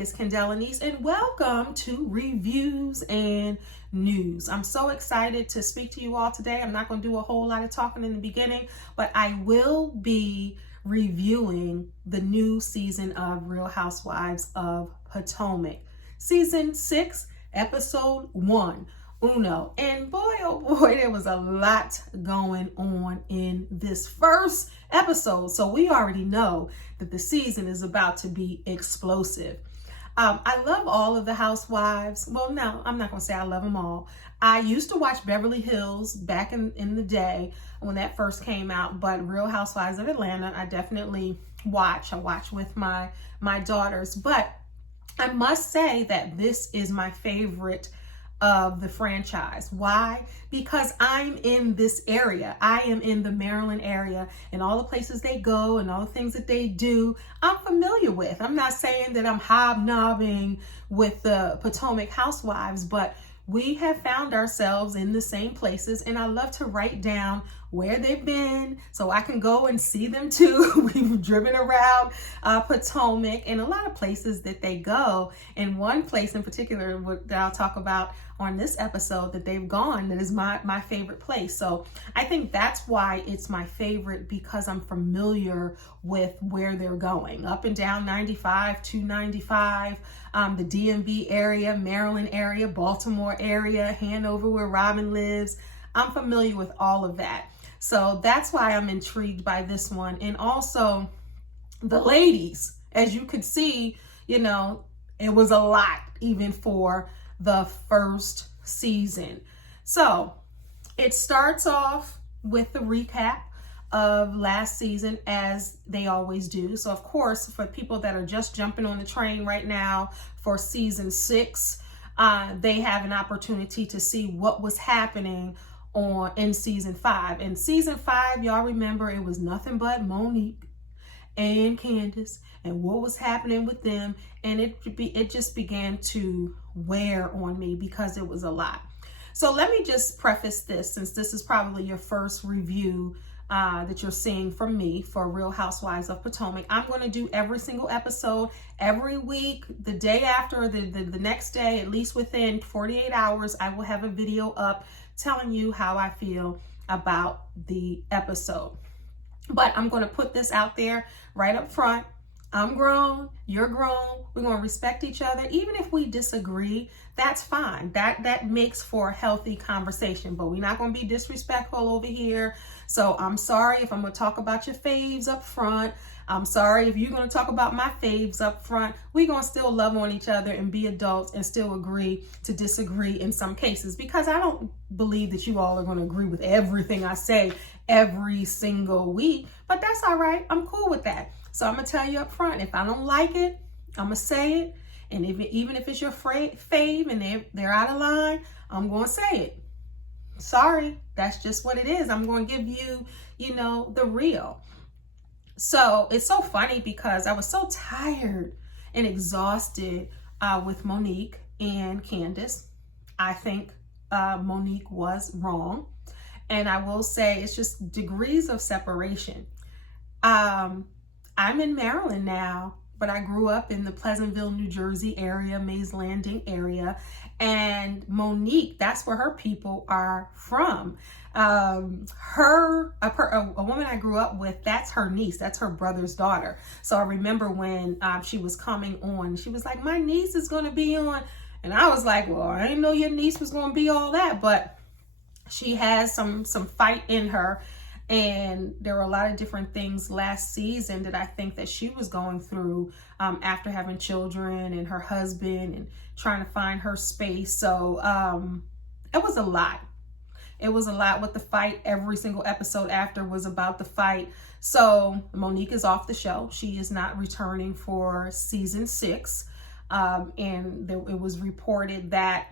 it's Kendell Lenice, and welcome to Reviews and News. I'm so excited to speak to you all today. I'm not going to do a whole lot of talking in the beginning, but I will be reviewing the new season of Real Housewives of Potomac. Season 6, Episode 1. Uno. And boy, oh boy, there was a lot going on in this first episode. So we already know that the season is about to be explosive. I love all of the housewives. Well, no, I'm not going to say I love them all. I used to watch Beverly Hills back in the day when that first came out, but Real Housewives of Atlanta, I definitely watch. I watch with my daughters, but I must say that this is my favorite of the franchise. Why? Because I'm in this area. I am in the Maryland area, and all the places they go and all the things that they do, I'm familiar with. I'm not saying that I'm hobnobbing with the Potomac housewives, but we have found ourselves in the same places, and I love to write down where they've been so I can go and see them too. We've driven around Potomac and a lot of places that they go. And one place in particular that I'll talk about on this episode that they've gone that is my favorite place. So I think that's why it's my favorite, because I'm familiar with where they're going. Up and down 95, 295, the DMV area, Maryland area, Baltimore area, Hanover where Robin lives. I'm familiar with all of that. So that's why I'm intrigued by this one. And also the ladies, as you could see, it was a lot even for the first season. So it starts off with the recap of last season, as they always do. So of course, for people that are just jumping on the train right now for season 6, they have an opportunity to see what was happening in season 5. In season 5, y'all remember, it was nothing but Monique and Candace and what was happening with them, and it just began to wear on me because it was a lot. So let me just preface this, since this is probably your first review that you're seeing from me for Real Housewives of Potomac. I'm going to do every single episode every week. The day after, the next day, at least within 48 hours, I will have a video up telling you how I feel about the episode. But I'm going to put this out there right up front. I'm grown, you're grown, we're going to respect each other. Even if we disagree, that's fine. That makes for a healthy conversation, but we're not going to be disrespectful over here. So I'm sorry if I'm going to talk about your faves up front. I'm sorry if you're going to talk about my faves up front. We're going to still love on each other and be adults and still agree to disagree in some cases, because I don't believe that you all are going to agree with everything I say every single week, but that's all right. I'm cool with that. So I'm going to tell you up front, if I don't like it, I'm going to say it. And even if it's your fave and they're out of line, I'm going to say it. Sorry, that's just what it is. I'm going to give you, the real. So it's so funny because I was so tired and exhausted with Monique and Candace. I think Monique was wrong. And I will say it's just degrees of separation. I'm in Maryland now, but I grew up in the Pleasantville, New Jersey area, Mays Landing area. And Monique, that's where her people are from. A woman I grew up with, that's her niece, that's her brother's daughter. So I remember when she was coming on, she was like, my niece is going to be on. And I was like, well, I didn't know your niece was going to be all that, but she has some fight in her. And there were a lot of different things last season that I think that she was going through after having children and her husband and trying to find her space. So it was a lot. It was a lot with the fight. Every single episode after was about the fight. So Monique is off the show. She is not returning for season 6. And it was reported that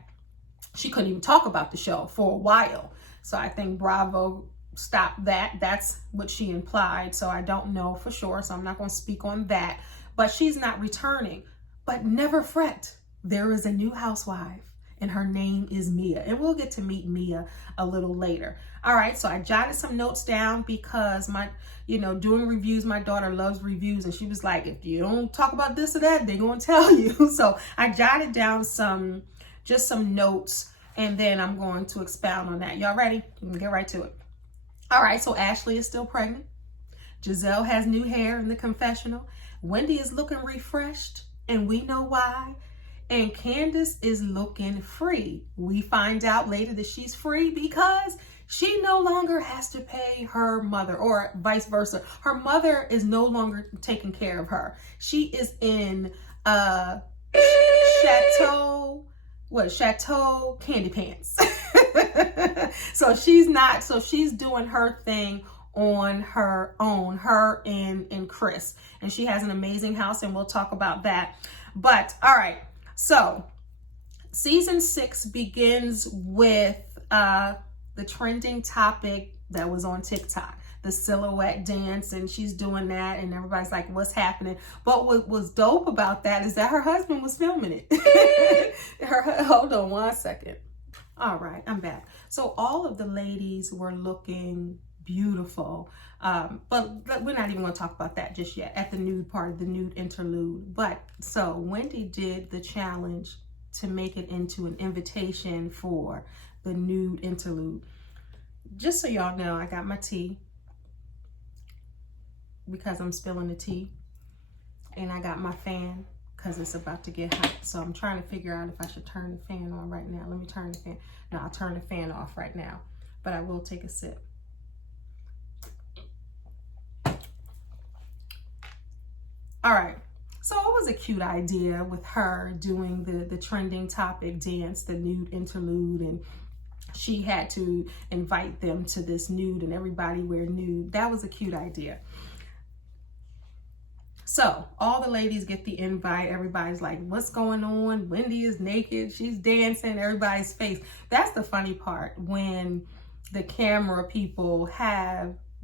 she couldn't even talk about the show for a while. So I think Bravo stopped that. That's what she implied. So I don't know for sure. So I'm not going to speak on that. But she's not returning. But never fret. There is a new housewife. and her name is Mia. And we'll get to meet Mia a little later. All right, so I jotted some notes down because doing reviews, my daughter loves reviews, and she was like, if you don't talk about this or that, they're going to tell you. So I jotted down just some notes, and then I'm going to expound on that. Y'all ready? We can get right to it. All right, so Ashley is still pregnant. Giselle has new hair in the confessional. Wendy is looking refreshed, and we know why. And Candace is looking free. We find out later that she's free because she no longer has to pay her mother, or vice versa. Her mother is no longer taking care of her. She is in Chateau Candy Pants. So she's doing her thing on her own, her and Chris. And she has an amazing house, and we'll talk about that. But all right, so season 6 begins with the trending topic that was on TikTok, the silhouette dance, and she's doing that, and everybody's like, what's happening? But what was dope about that is that her husband was filming it. Hold on one second. All right, I'm back. So all of the ladies were looking beautiful, but we're not even going to talk about that just yet at the nude part of the nude interlude. But so Wendy did the challenge to make it into an invitation for the nude interlude. Just so y'all know, I got my tea because I'm spilling the tea, and I got my fan because it's about to get hot. So I'm trying to figure out if I should turn the fan on right now. Let me turn the fan. No, I'll turn the fan off right now, but I will take a sip. All right, so it was a cute idea with her doing the trending topic dance, the nude interlude, and she had to invite them to this nude and everybody wear nude. That was a cute idea. So all the ladies get the invite. Everybody's like, what's going on? Wendy is naked. She's dancing. Everybody's face. That's the funny part, when the camera people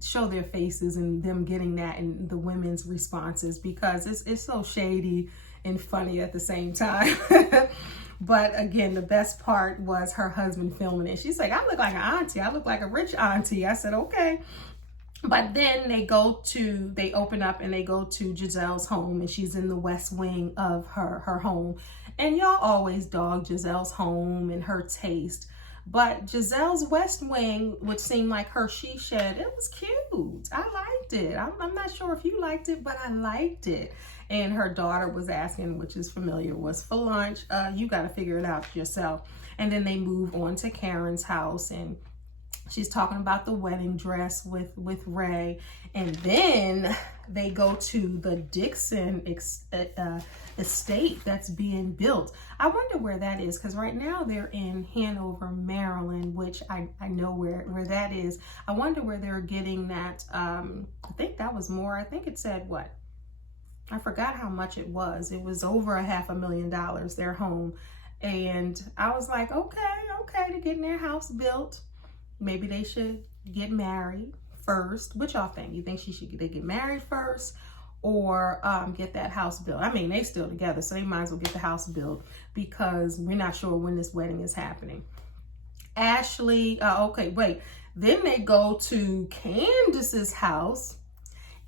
show their faces and them getting that and the women's responses, because it's so shady and funny at the same time. But again, the best part was her husband filming it. She's like, I look like an auntie. I look like a rich auntie. I said, okay. But then they open up and they go to Giselle's home, and she's in the west wing of her home. And y'all always dog Giselle's home and her taste. But Giselle's west wing, which seemed like her she shed, it was cute. I liked it. I'm not sure if you liked it, but I liked it. And her daughter was asking, which is familiar, what's for lunch? You got to figure it out yourself. And then they move on to Karen's house, and she's talking about the wedding dress with Ray. And then they go to the Dixon estate that's being built. I wonder where that is, because right now they're in Hanover, Maryland, which I know where that is. I wonder where they're getting that. I think that was more. I think it said what? I forgot how much it was. It was over $500,000, their home. And I was like, okay, they're getting their house built. Maybe they should get married first. What y'all think? You think they get married first, or get that house built? I mean, they still together, so they might as well get the house built, because we're not sure when this wedding is happening. Ashley, okay, wait. Then they go to Candace's house,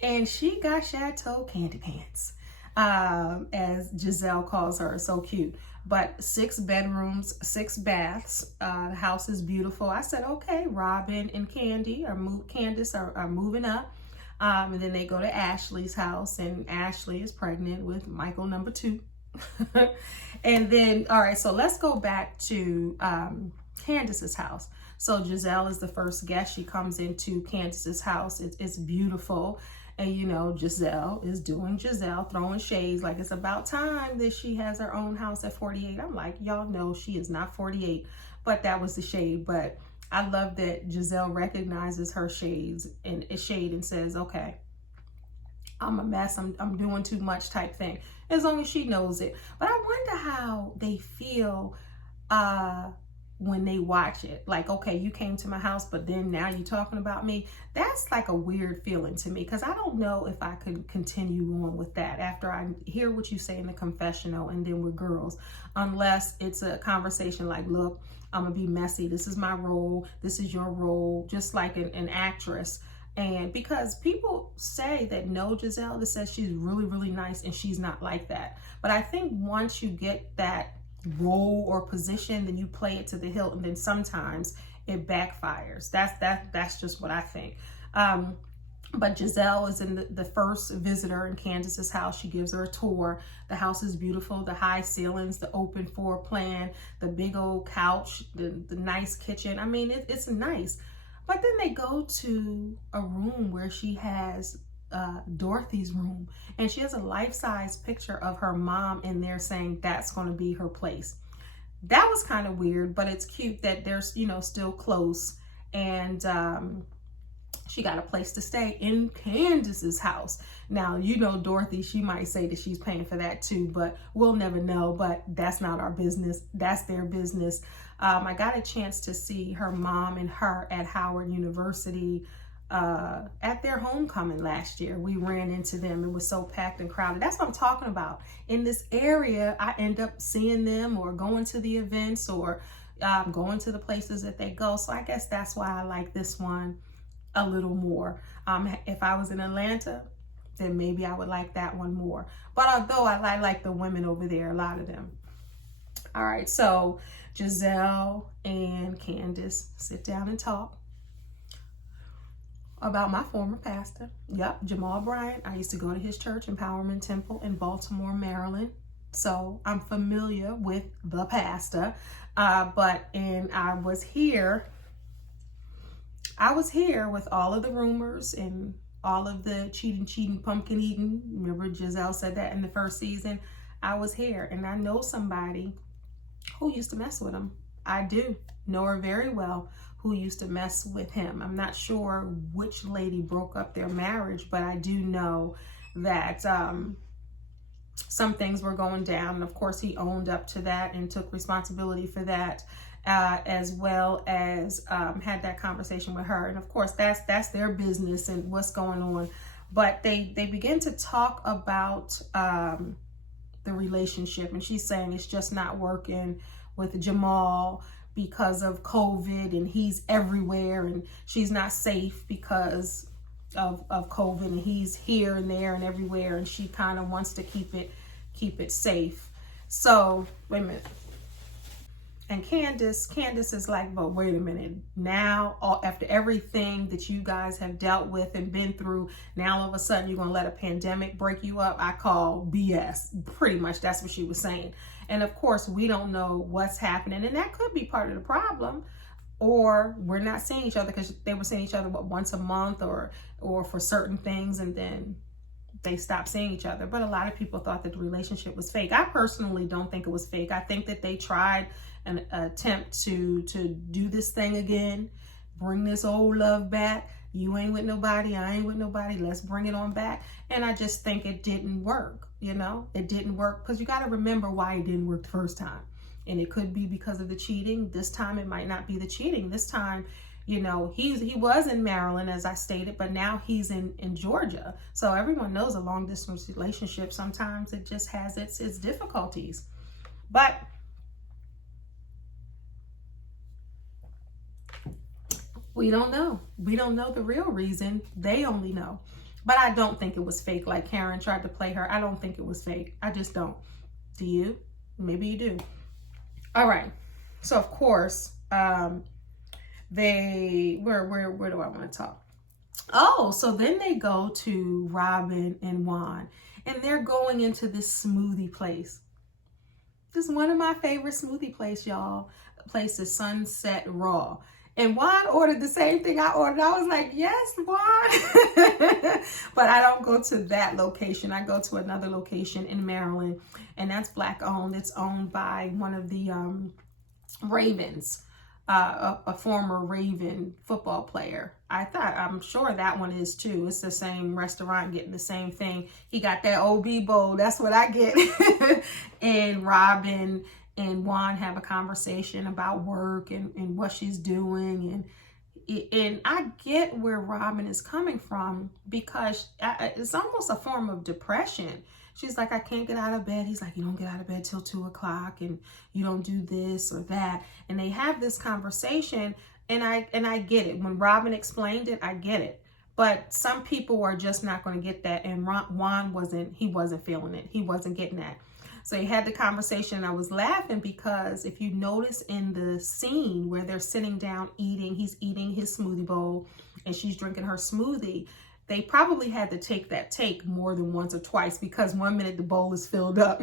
and she got Chateau Candy Pants, as Giselle calls her. So cute. But 6 bedrooms, 6 baths. The house is beautiful. I said, okay, Robin and Candace are moving up. And then they go to Ashley's house, and Ashley is pregnant with Michael number 2. And then, all right, so let's go back to Candace's house. So Giselle is the first guest. She comes into Candace's house. It's beautiful. And, you know, Giselle is doing Giselle, throwing shades like it's about time that she has her own house at 48. I'm like, y'all know she is not 48, but that was the shade. But I love that Giselle recognizes her shade and says, okay, I'm a mess. I'm doing too much type thing, as long as she knows it. But I wonder how they feel when they watch it. Like, okay, you came to my house, but then now you're talking about me. That's like a weird feeling to me, because I don't know if I could continue on with that after I hear what you say in the confessional and then with girls, unless it's a conversation like, look, I'm gonna be messy. This is my role. This is your role, just like an actress. And because people say that know Giselle, that says she's really, really nice, and she's not like that. But I think once you get that role or position, then you play it to the hilt, and then sometimes it backfires. That's just what I think. But Giselle is in the first visitor in Candace's house. She gives her a tour. The house is beautiful. The high ceilings, the open floor plan, the big old couch, the nice kitchen. I mean, it's nice. But then they go to a room where she has Dorothy's room, and she has a life-size picture of her mom in there, saying that's going to be her place. That was kind of weird, but it's cute that they're, you know, still close. And she got a place to stay in Candace's house. Now, you know, Dorothy, she might say that she's paying for that too, but we'll never know. But that's not our business. That's their business. I got a chance to see her mom and her at Howard University at their homecoming last year. We ran into them. It was so packed and crowded. That's what I'm talking about. In this area, I end up seeing them or going to the events or going to the places that they go. So I guess that's why I like this one a little more. If I was in Atlanta, then maybe I would like that one more. But although I like the women over there, a lot of them. All right, so Giselle and Candace sit down and talk about my former pastor. Yep, Jamal Bryant. I used to go to his church, Empowerment Temple in Baltimore, Maryland. So I'm familiar with the pastor. I was here with all of the rumors and all of the cheating, pumpkin eating. Remember Giselle said that in the first season? I was here, and I know somebody who used to mess with him. I do know her very well, who used to mess with him. I'm not sure which lady broke up their marriage, but I do know that some things were going down. And of course, he owned up to that and took responsibility for that, as well as had that conversation with her. And of course, that's their business and what's going on. But they begin to talk about the relationship, and she's saying it's just not working with Jamal because of COVID, and he's everywhere, and she's not safe because of COVID, and he's here and there and everywhere, and she kind of wants to keep it safe. So wait a minute. And Candace is like, but wait a minute, now after everything that you guys have dealt with and been through, now all of a sudden you're gonna let a pandemic break you up? I call BS. Pretty much that's what she was saying. And of course, we don't know what's happening, and that could be part of the problem. Or we're not seeing each other, because they were seeing each other once a month or for certain things, and then they stopped seeing each other. But a lot of people thought that the relationship was fake. I personally don't think it was fake. I think that they tried an attempt to do this thing again, bring this old love back. You ain't with nobody, I ain't with nobody, let's bring it on back. And I just think it didn't work. You know, it didn't work because you got to remember why it didn't work the first time. And it could be because of the cheating. This time it might not be the cheating. This time, you know, he was in Maryland, as I stated, but now he's in Georgia. So everyone knows a long distance relationship, sometimes it just has its difficulties. But we don't know. We don't know the real reason. They only know. But I don't think it was fake, like Karen tried to play her. I don't think it was fake. I just don't. Do you? Maybe you do. All right. So of course, where do I want to talk? Oh, so then they go to Robin and Juan, and they're going into this smoothie place. This is one of my favorite smoothie places, y'all. The place is Sunset Raw. And Juan ordered the same thing I ordered. I was like, yes, Juan. But I don't go to that location. I go to another location in Maryland, and that's Black owned. It's owned by one of the Ravens, a former Raven football player. I'm sure that one is too. It's the same restaurant getting the same thing. He got that OB bowl. That's what I get. And Robin and Juan have a conversation about work and what she's doing. And I get where Robin is coming from, because it's almost a form of depression. She's like, I can't get out of bed. He's like, you don't get out of bed till 2 o'clock, and you don't do this or that. And they have this conversation, and I get it. When Robin explained it, I get it. But some people are just not going to get that. And Juan wasn't feeling it. He wasn't getting that. So he had the conversation, and I was laughing because if you notice in the scene where they're sitting down eating, he's eating his smoothie bowl and she's drinking her smoothie, they probably had to take more than once or twice, because 1 minute the bowl is filled up,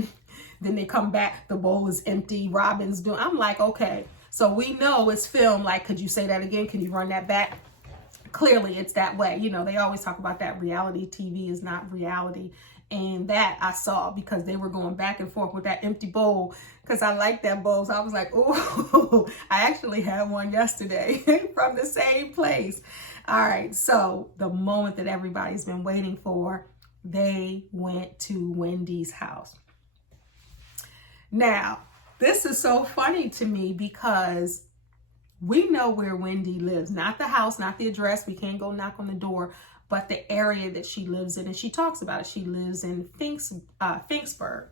then they come back, the bowl is empty, Robin's doing, I'm like, okay, so we know it's filmed. Like, could you say that again? Can you run that back? Clearly it's that way. You know, they always talk about that reality TV is not reality. And that I saw, because they were going back and forth with that empty bowl, because I like that bowl. So I was like, oh, I actually had one yesterday from the same place. All right. So the moment that everybody's been waiting for, they went to Wendy's house. Now, this is so funny to me because we know where Wendy lives, not the house, not the address. We can't go knock on the door, but the area that she lives in. And she talks about it. She lives in Finksburg.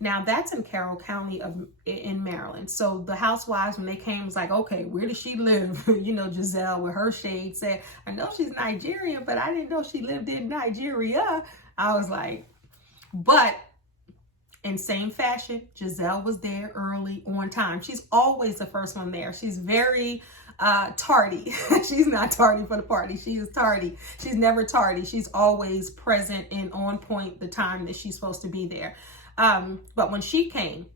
Now that's in Carroll County in Maryland. So the housewives, when they came, was like, okay, where does she live? You know, Giselle with her shade said, I know she's Nigerian, but I didn't know she lived in Nigeria. I was like, but in same fashion, Giselle was there early, on time. She's always the first one there. She's very tardy. She's not tardy for the party. She is tardy. She's never tardy. She's always present and on point the time that she's supposed to be there. But when she came,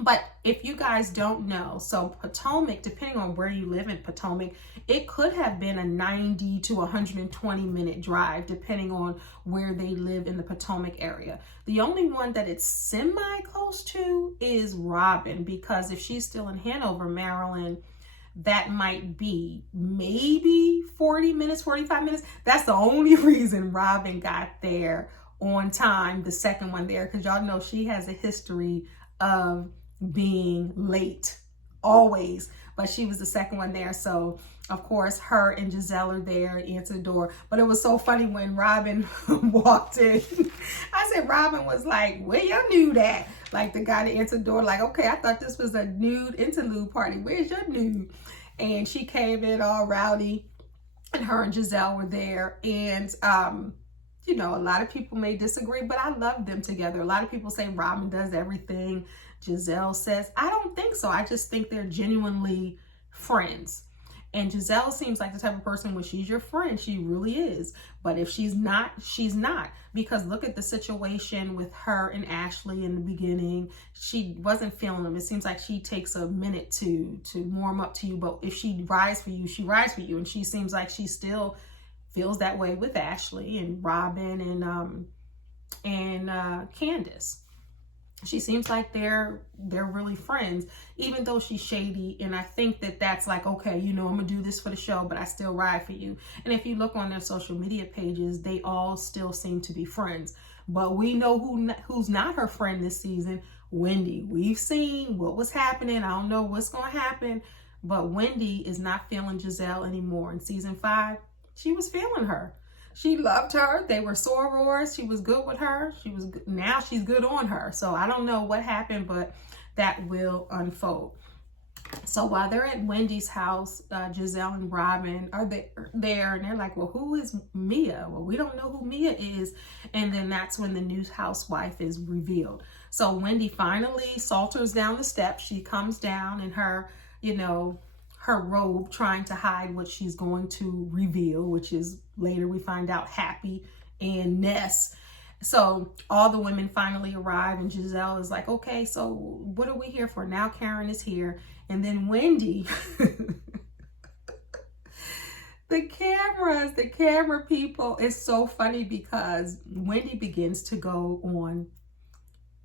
but if you guys don't know, so Potomac, depending on where you live in Potomac, it could have been a 90 to 120 minute drive, depending on where they live in the Potomac area. The only one that it's semi close to is Robin, because if she's still in Hanover, Maryland, that might be maybe 40 minutes, 45 minutes. That's the only reason Robin got there on time, the second one there, because y'all know she has a history of being late always, but she was the second one there. So of course her and Giselle are there, answer the door. But it was so funny when Robin walked in. I said, Robin was like, where your nude at? Like the guy that answered the door, like, okay, I thought this was a nude interlude party. Where's your nude? And she came in all rowdy, and her and Giselle were there. And you know, a lot of people may disagree, but I love them together. A lot of people say Robin does everything. Giselle says, I don't think so. I just think they're genuinely friends. And Giselle seems like the type of person, when she's your friend, she really is. But if she's not, she's not. Because look at the situation with her and Ashley in the beginning. She wasn't feeling them. It seems like she takes a minute to warm up to you. But if she rides for you, she rides for you. And she seems like she still feels that way with Ashley and Robin and Candace. She seems like they're really friends, even though she's shady. And I think that that's like, okay, you know, I'm gonna do this for the show, but I still ride for you. And if you look on their social media pages, they all still seem to be friends. But we know who's not her friend this season. Wendy. We've seen what was happening. I don't know what's gonna happen, but Wendy is not feeling Giselle anymore. In season 5, she was feeling her. She loved her. They were sorors. She was good with her. Now she's good on her. So I don't know what happened, but that will unfold. So while they're at Wendy's house, Giselle and Robin are there, and they're like, well, who is Mia? Well, we don't know who Mia is. And then that's when the new housewife is revealed. So Wendy finally saunters down the steps. She comes down in her, you know, her robe, trying to hide what she's going to reveal, which is later we find out Happy and Ness. So all the women finally arrive, and Giselle is like, okay, so what are we here for? Now Karen is here. And then Wendy, the camera people, is so funny because Wendy begins to go on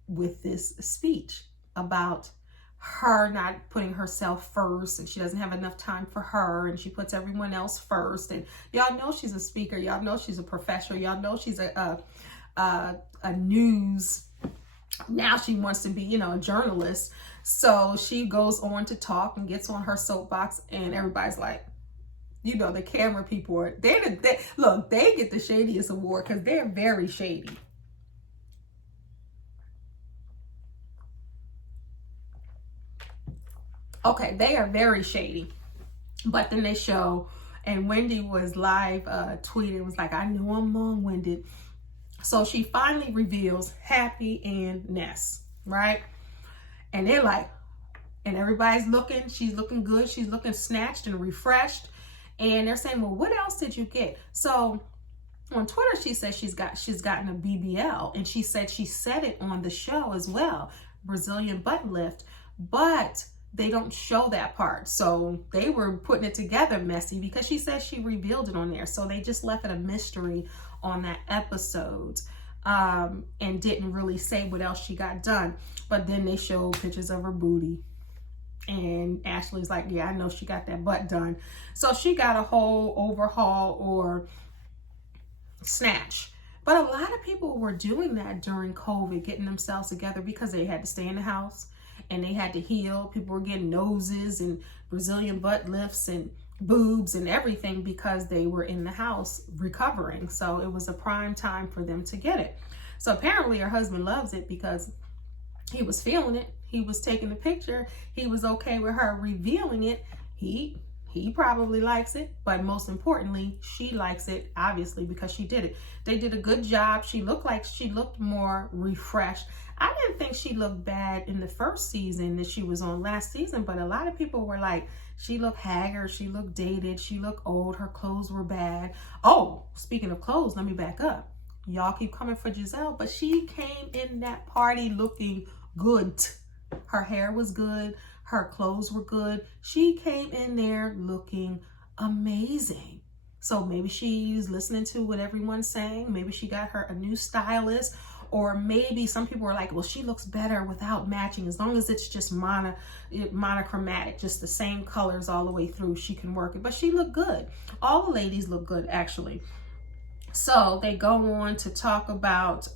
with this speech about her not putting herself first, and she doesn't have enough time for her, and she puts everyone else first. And y'all know she's a speaker, y'all know she's a professor, y'all know she's a news, now she wants to be, you know, a journalist. So she goes on to talk and gets on her soapbox, and everybody's like, you know, the camera people are, look, they get the shadiest award because they're very shady. Okay, they are very shady. But then they show, and Wendy was live tweeting, was like, I know I'm long-winded. So she finally reveals Happy and Ness, right? And they're like, and everybody's looking, she's looking good, she's looking snatched and refreshed. And they're saying, well, what else did you get? So on Twitter, she says she's gotten a BBL, and she said she said it on the show as well, Brazilian butt lift, but they don't show that part. So they were putting it together messy because she says she revealed it on there. So they just left it a mystery on that episode, and didn't really say what else she got done. But then they showed pictures of her booty. And Ashley's like, yeah, I know she got that butt done. So she got a whole overhaul or snatch. But a lot of people were doing that during COVID, getting themselves together because they had to stay in the house and they had to heal. People were getting noses and Brazilian butt lifts and boobs and everything because they were in the house recovering. So it was a prime time for them to get it. So apparently her husband loves it because he was feeling it. He was taking the picture. He was okay with her revealing it. He probably likes it, but most importantly, she likes it, obviously, because she did it. They did a good job. She looked more refreshed. I didn't think she looked bad in the first season that she was on last season, but a lot of people were like, she looked haggard, she looked dated, she looked old, her clothes were bad. Oh, speaking of clothes, let me back up. Y'all keep coming for Giselle, but she came in that party looking good. Her hair was good. Her clothes were good. She came in there looking amazing. So maybe she's listening to what everyone's saying. Maybe she got her a new stylist, or maybe some people were like, well, she looks better without matching. As long as it's just monochromatic, just the same colors all the way through, she can work it. But she looked good. All the ladies look good, actually. So they go on to talk about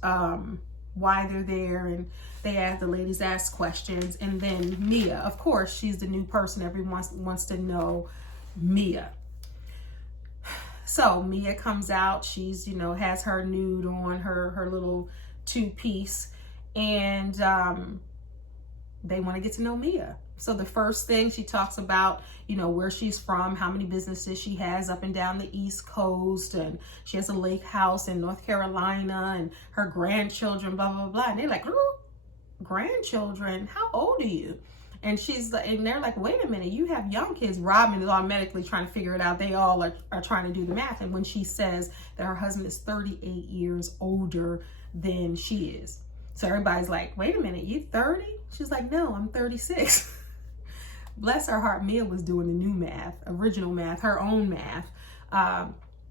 why they're there, and the ladies ask questions. And then Mia, of course, she's the new person everyone wants to know, Mia. So Mia comes out, she's, you know, has her nude on, her little two-piece, and they want to get to know Mia. So the first thing she talks about, you know, where she's from, how many businesses she has up and down the East Coast, and she has a lake house in North Carolina, and her grandchildren, blah, blah, blah. And they're like, grandchildren? How old are you? And they're like, wait a minute, you have young kids. Robin is automatically trying to figure it out. They all are trying to do the math. And when she says that her husband is 38 years older than she is. So everybody's like, wait a minute, you 30? She's like, no, I'm 36. Bless her heart, Mia was doing the new math, original math, her own math,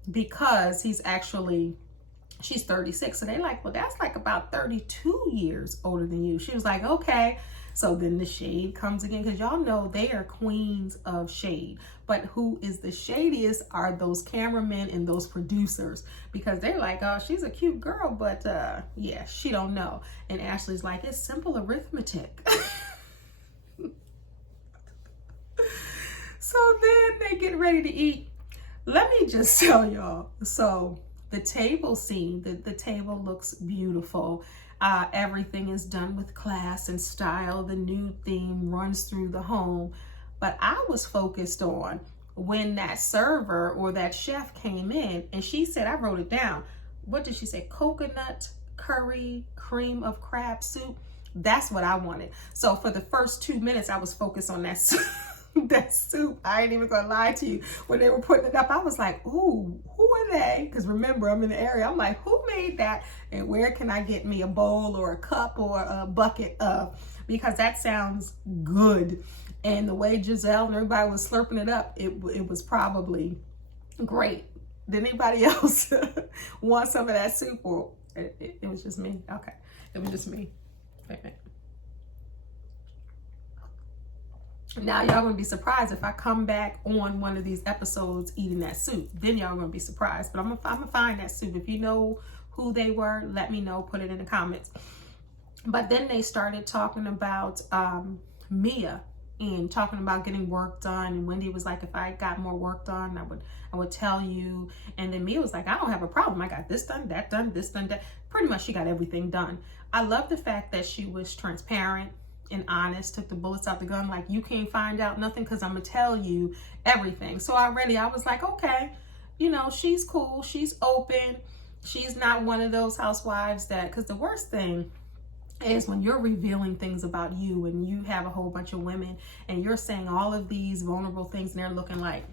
because she's 36. So they're like, well, that's like about 32 years older than you. She was like, okay. So then the shade comes again, because y'all know they are queens of shade. But who is the shadiest are those cameramen and those producers, because they're like, oh, she's a cute girl, but yeah, she don't know. And Ashley's like, it's simple arithmetic. So then they get ready to eat. Let me just tell y'all. So the table scene, the table looks beautiful. Everything is done with class and style. The Nude theme runs through the home. But I was focused on when that server or that chef came in and she said, I wrote it down. What did she say? Coconut curry, cream of crab soup. That's what I wanted. So for the first 2 minutes, I was focused on that soup. That soup. I ain't even gonna lie to you. When they were putting it up, I was like, ooh, who are they? Because remember, I'm in the area. I'm like, who made that? And where can I get me a bowl or a cup or a bucket of? Because that sounds good. And the way Giselle and everybody was slurping it up, it was probably great. Did anybody else want some of that soup? Or it was just me? Okay. It was just me. Wait a minute. Now y'all gonna be surprised if I come back on one of these episodes eating that soup. Then y'all gonna be surprised. But I'm gonna find that soup. If you know who they were, let me know. Put it in the comments. But then they started talking about Mia and talking about getting work done. And Wendy was like, if I got more work done, I would tell you. And then Mia was like, I don't have a problem. I got this done, that done, this done, that. Pretty much she got everything done. I love the fact that she was transparent and honest, took the bullets out the gun. Like, you can't find out nothing because I'm going to tell you everything. So already I was like, okay, you know, she's cool. She's open. She's not one of those housewives that, because the worst thing is when you're revealing things about you and you have a whole bunch of women and you're saying all of these vulnerable things and they're looking like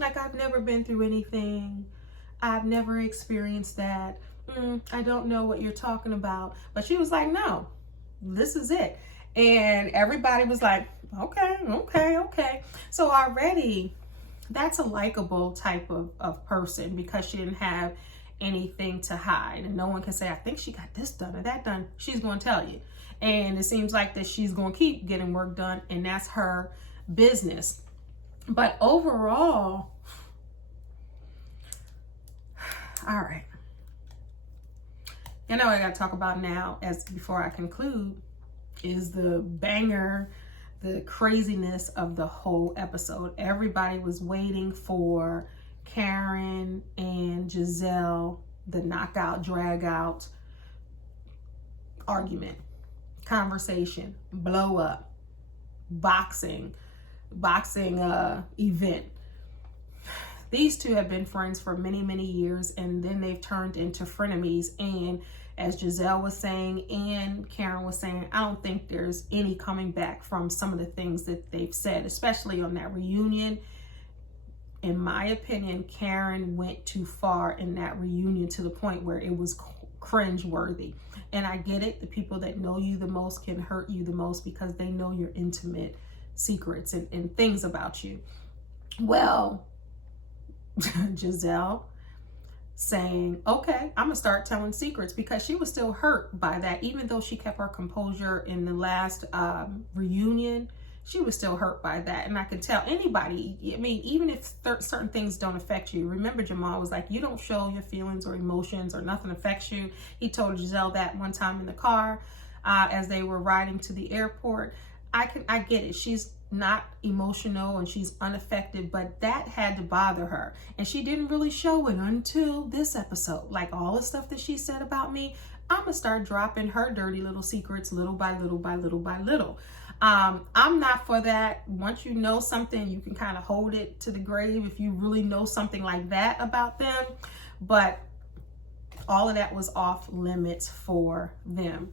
I've never been through anything. I've never experienced that. I don't know what you're talking about. But she was like, no, this is it. And everybody was like, okay. So already that's a likable type of person because she didn't have anything to hide. And no one can say, I think she got this done or that done. She's going to tell you. And it seems like that she's going to keep getting work done, and that's her business. But overall, all right. You know what I got to talk about now, as before I conclude, is the banger, the craziness of the whole episode. Everybody was waiting for Karen and Giselle, the knockout, drag out argument, conversation, blow up, boxing event. These two have been friends for many, many years, and then they've turned into frenemies. And as Giselle was saying and Karen was saying, I don't think there's any coming back from some of the things that they've said, especially on that reunion. In my opinion, Karen went too far in that reunion to the point where it was cringe-worthy. And I get it. The people that know you the most can hurt you the most because they know your intimate secrets and things about you. Well, Giselle saying, okay, I'm gonna start telling secrets, because she was still hurt by that. Even though she kept her composure in the last reunion, she was still hurt by that. And I could tell anybody, I mean, even if certain things don't affect you. Remember, Jamal was like, you don't show your feelings or emotions or nothing affects you. He told Giselle that one time in the car as they were riding to the airport. I get it. She's not emotional and she's unaffected, but that had to bother her. And she didn't really show it until this episode. Like, all the stuff that she said about me, I'm gonna start dropping her dirty little secrets little by little by little by little. I'm not for that. Once you know something, you can kind of hold it to the grave if you really know something like that about them. But all of that was off limits for them.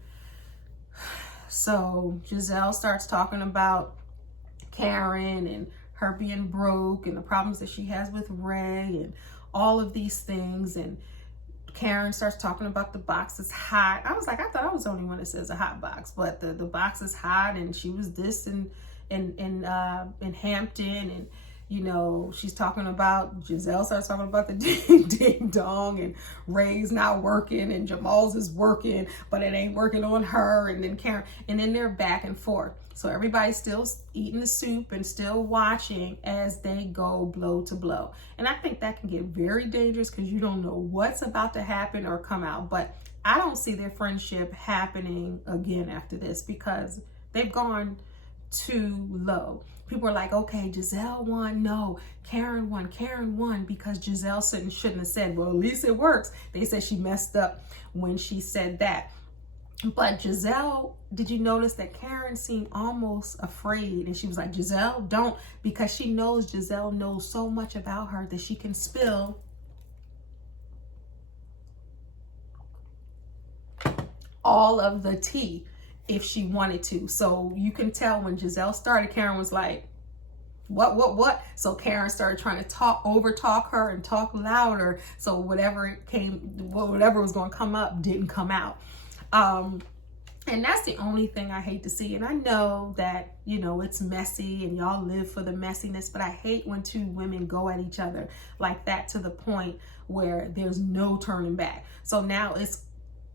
So Giselle starts talking about Karen and her being broke and the problems that she has with Ray and all of these things. And Karen starts talking about the box is hot. I was like, I thought I was the only one that says a hot box, but the box is hot, and she was this in Hampton, and you know, she's talking about, Giselle starts talking about the ding dong, and Ray's not working and Jamal's is working, but it ain't working on her. And then Karen, and then they're back and forth. So everybody's still eating the soup and still watching as they go blow to blow. And I think that can get very dangerous because you don't know what's about to happen or come out. But I don't see their friendship happening again after this because they've gone too low. People are like, okay, Giselle won. No, Karen won because Giselle shouldn't have said, well, at least it works. They said she messed up when she said that. But Giselle, did you notice that Karen seemed almost afraid? And she was like, Giselle, don't, because she knows Giselle knows so much about her that she can spill all of the tea if she wanted to. So you can tell when Giselle started, Karen was like, what? So Karen started trying to overtalk her and talk louder. So whatever was going to come up didn't come out. And that's the only thing I hate to see. And I know that, you know, it's messy and y'all live for the messiness, but I hate when two women go at each other like that to the point where there's no turning back. So now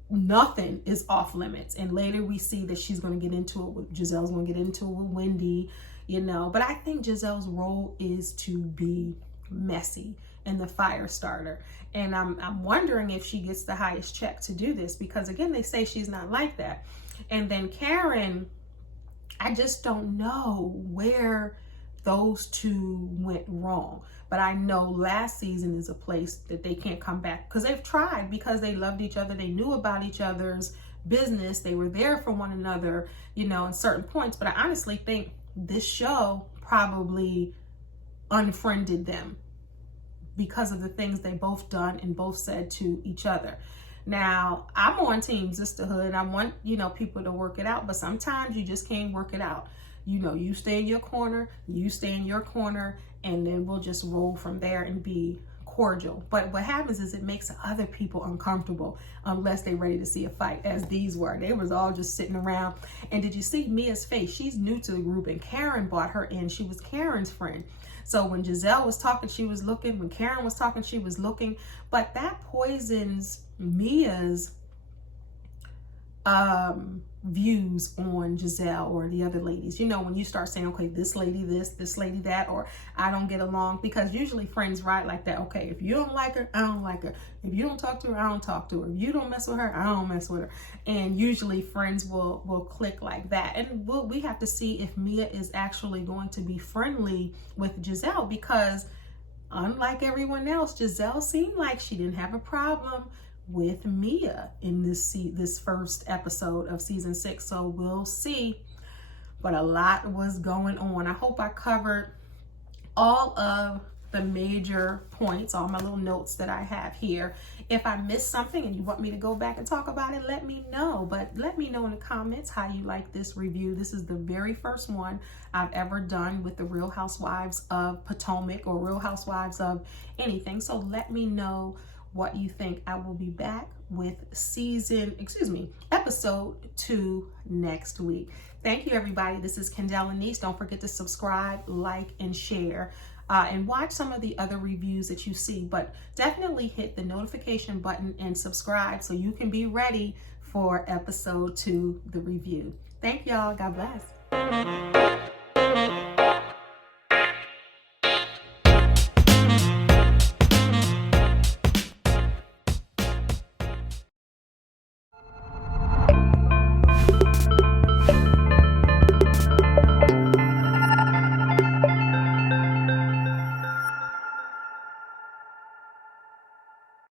nothing is off limits. And later we see that she's going to get into it with, Giselle's going to get into it with Wendy, you know, but I think Giselle's role is to be messy and the fire starter. And I'm wondering if she gets the highest check to do this, because again, they say she's not like that. And then Karen I just don't know where those two went wrong. But I know last season is a place that they can't come back, because they've tried, because they loved each other. They knew about each other's business. They were there for one another, you know, in certain points. But I honestly think this show probably unfriended them because of the things they both done and both said to each other. Now, I'm on team sisterhood. I want, you know, people to work it out, but sometimes you just can't work it out. You know, you stay in your corner, you stay in your corner, and then we'll just roll from there and be cordial. But what happens is it makes other people uncomfortable unless they're ready to see a fight, as these were. They was all just sitting around. And did you see Mia's face? She's new to the group, and Karen brought her in. She was Karen's friend. So when Giselle was talking, she was looking. When Karen was talking, she was looking. But that poisons Mia's views on Giselle or the other ladies. You know, when you start saying, okay, this lady this lady that, or I don't get along, because usually friends ride like that. Okay, if you don't like her, I don't like her. If you don't talk to her, I don't talk to her. If you don't mess with her, I don't mess with her. And usually friends will click like that. And we have to see if Mia is actually going to be friendly with Giselle, because unlike everyone else, Giselle seemed like she didn't have a problem with Mia in this first episode of season 6. So we'll see. But a lot was going on. I hope I covered all of the major points, all my little notes that I have here. If I missed something and you want me to go back and talk about it, let me know. But let me know in the comments how you like this review. This is the very first one I've ever done with the Real Housewives of Potomac or Real Housewives of anything. So let me know what you think. I will be back with episode 2 next week. Thank you, everybody. This is Kendell Lenice. Don't forget to subscribe, like, and share, and watch some of the other reviews that you see. But definitely hit the notification button and subscribe so you can be ready for episode 2, the review. Thank y'all. God bless.